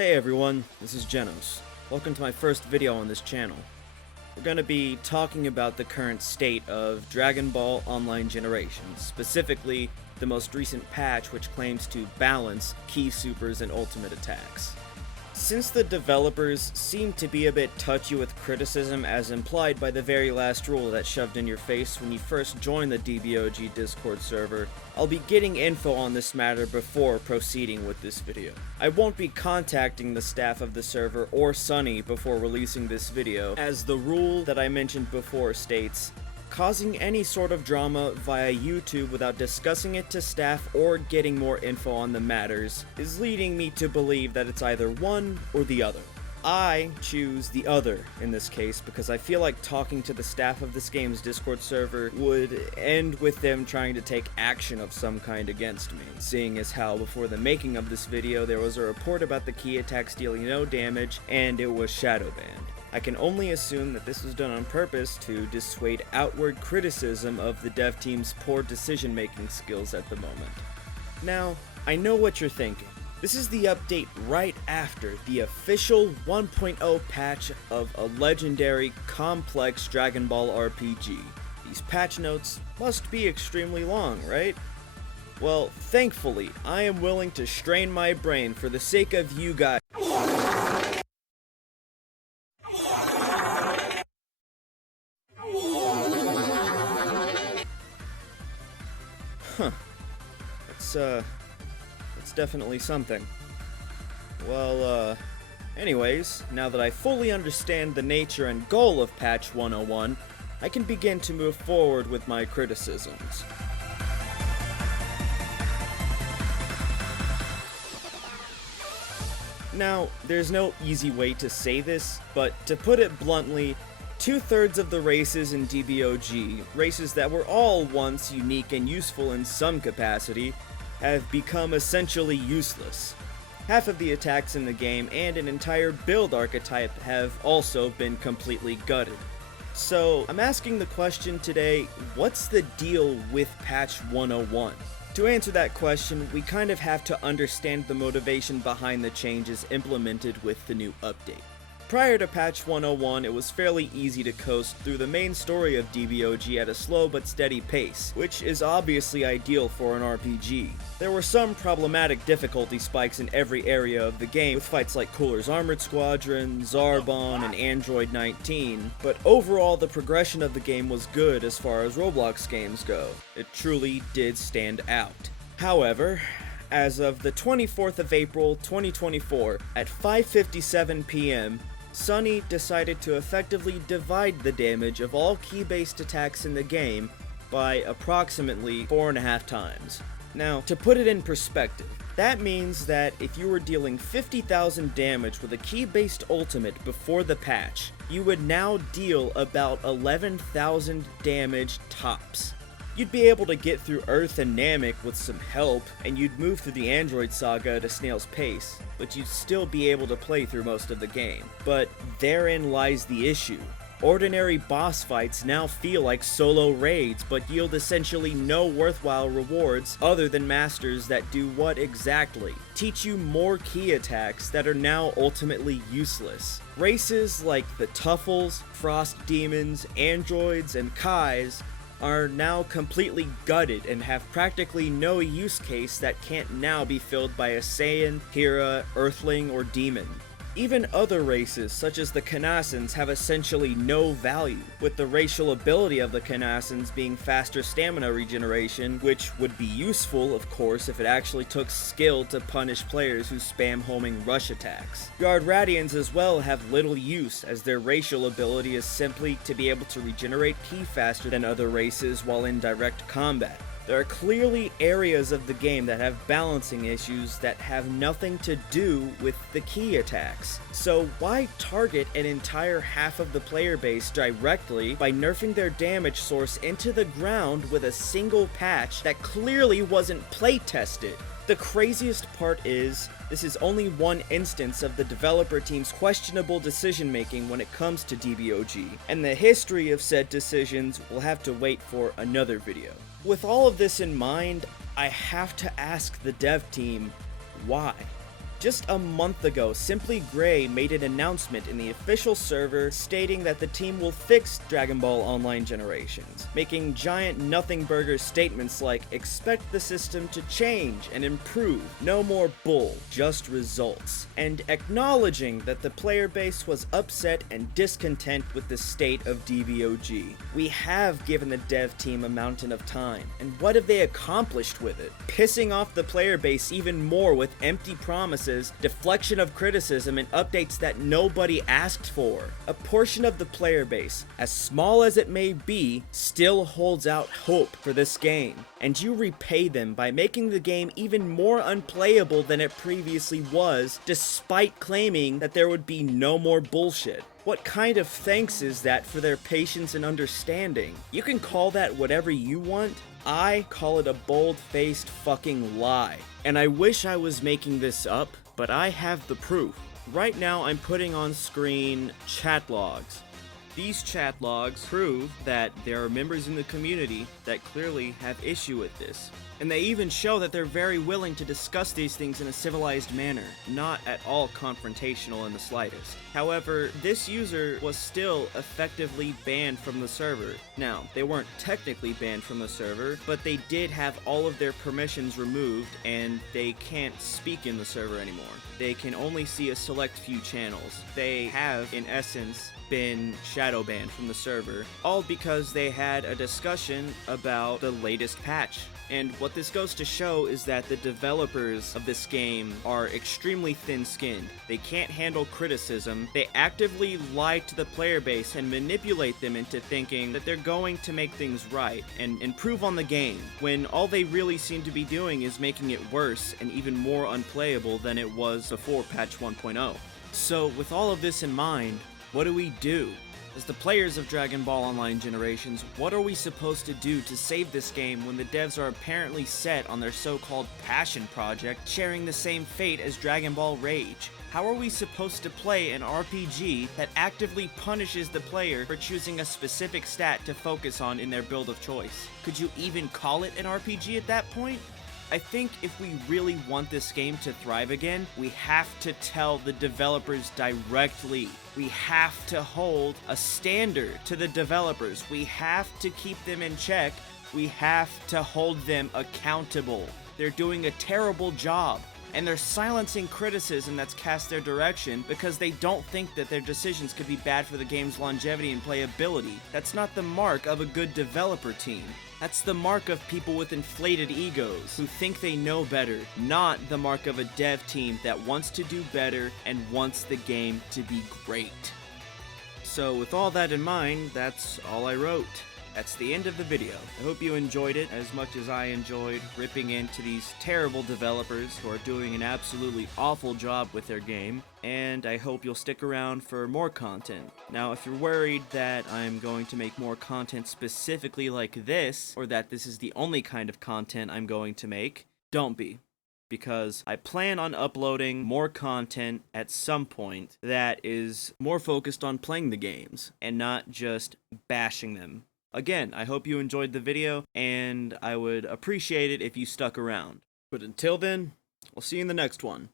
Hey everyone, this is Genos. Welcome to my first video on this channel. We're going to be talking about the current state of Dragon Ball Online Generations, specifically the most recent patch which claims to balance key supers and ultimate attacks. Since the developers seem to be a bit touchy with criticism as implied by the very last rule that shoved in your face when you first joined the DBOG Discord server, I'll be getting info on this matter before proceeding with this video. I won't be contacting the staff of the server or Sunny before releasing this video, as the rule that I mentioned before states, causing any sort of drama via YouTube without discussing it to staff or getting more info on the matters is leading me to believe that it's either one or the other. I choose the other in this case because I feel like talking to the staff of this game's Discord server would end with them trying to take action of some kind against me, seeing as how before the making of this video there was a report about the key attacks dealing no damage and it was shadow banned. I can only assume that this was done on purpose to dissuade outward criticism of the dev team's poor decision-making skills at the moment. Now, I know what you're thinking. This is the update right after the official 1.0 patch of a legendary, complex Dragon Ball RPG. These patch notes must be extremely long, right? Well, thankfully, I am willing to strain my brain for the sake of you guys. That's definitely something. Well, anyways, now that I fully understand the nature and goal of Patch 101, I can begin to move forward with my criticisms. Now, there's no easy way to say this, but to put it bluntly, 2/3 of the races in DBOG, races that were all once unique and useful in some capacity, have become essentially useless. Half of the attacks in the game and an entire build archetype have also been completely gutted. So, I'm asking the question today, what's the deal with Patch 101? To answer that question, we kind of have to understand the motivation behind the changes implemented with the new update. Prior to Patch 101, it was fairly easy to coast through the main story of DBOG at a slow but steady pace, which is obviously ideal for an RPG. There were some problematic difficulty spikes in every area of the game, with fights like Cooler's Armored Squadron, Zarbon, and Android 19, but overall the progression of the game was good as far as Roblox games go. It truly did stand out. However, as of the 24th of April 2024 at 5:57 p.m., Sunny decided to effectively divide the damage of all key-based attacks in the game by approximately 4.5 times. Now, to put it in perspective, that means that if you were dealing 50,000 damage with a key-based ultimate before the patch, you would now deal about 11,000 damage tops. You'd be able to get through Earth and Namek with some help, and you'd move through the Android saga at a snail's pace, but you'd still be able to play through most of the game. But therein lies the issue. Ordinary boss fights now feel like solo raids, but yield essentially no worthwhile rewards other than masters that do what exactly? Teach you more key attacks that are now ultimately useless. Races like the Tuffles, Frost Demons, Androids, and Kais are now completely gutted and have practically no use case that can't now be filled by a Saiyan, Hera, Earthling, or Demon. Even other races, such as the Kanasans, have essentially no value, with the racial ability of the Kanasans being faster stamina regeneration, which would be useful, of course, if it actually took skill to punish players who spam homing rush attacks. Guard Radians as well have little use, as their racial ability is simply to be able to regenerate ki faster than other races while in direct combat. There are clearly areas of the game that have balancing issues that have nothing to do with the key attacks. So why target an entire half of the player base directly by nerfing their damage source into the ground with a single patch that clearly wasn't play-tested? The craziest part is, this is only one instance of the developer team's questionable decision-making when it comes to DBOG, and the history of said decisions will have to wait for another video. With all of this in mind, I have to ask the dev team, why? Just a month ago, Simply Gray made an announcement in the official server stating that the team will fix Dragon Ball Online Generations, making giant nothing burger statements like, expect the system to change and improve, no more bull, just results, and acknowledging that the player base was upset and discontent with the state of DBOG. We have given the dev team a mountain of time, and what have they accomplished with it? Pissing off the player base even more with empty promises, deflection of criticism, and updates that nobody asked for. A portion of the player base, as small as it may be, still holds out hope for this game, and you repay them by making the game even more unplayable than it previously was, despite claiming that there would be no more bullshit. What kind of thanks is that for their patience and understanding? You can call that whatever you want. I call it a bold-faced fucking lie. And I wish I was making this up, but I have the proof. Right now I'm putting on screen chat logs. These chat logs prove that there are members in the community that clearly have issue with this. And they even show that they're very willing to discuss these things in a civilized manner, not at all confrontational in the slightest. However, this user was still effectively banned from the server. Now, they weren't technically banned from the server, but they did have all of their permissions removed, and they can't speak in the server anymore. They can only see a select few channels. They have, in essence, been shadow banned from the server, all because they had a discussion about the latest patch. And what this goes to show is that the developers of this game are extremely thin-skinned. They can't handle criticism. They actively lie to the player base and manipulate them into thinking that they're going to make things right and improve on the game, when all they really seem to be doing is making it worse and even more unplayable than it was before patch 1.0. So with all of this in mind, what do we do? As the players of Dragon Ball Online Generations, what are we supposed to do to save this game when the devs are apparently set on their so-called passion project, sharing the same fate as Dragon Ball Rage? How are we supposed to play an RPG that actively punishes the player for choosing a specific stat to focus on in their build of choice? Could you even call it an RPG at that point? I think if we really want this game to thrive again, we have to tell the developers directly. We have to hold a standard to the developers. We have to keep them in check. We have to hold them accountable. They're doing a terrible job, and they're silencing criticism that's cast their direction because they don't think that their decisions could be bad for the game's longevity and playability. That's not the mark of a good developer team. That's the mark of people with inflated egos who think they know better, not the mark of a dev team that wants to do better and wants the game to be great. So with all that in mind, that's all I wrote. That's the end of the video. I hope you enjoyed it as much as I enjoyed ripping into these terrible developers who are doing an absolutely awful job with their game, and I hope you'll stick around for more content. Now, if you're worried that I'm going to make more content specifically like this, or that this is the only kind of content I'm going to make, don't be. Because I plan on uploading more content at some point that is more focused on playing the games, and not just bashing them. Again, I hope you enjoyed the video, and I would appreciate it if you stuck around. But until then, I'll see you in the next one.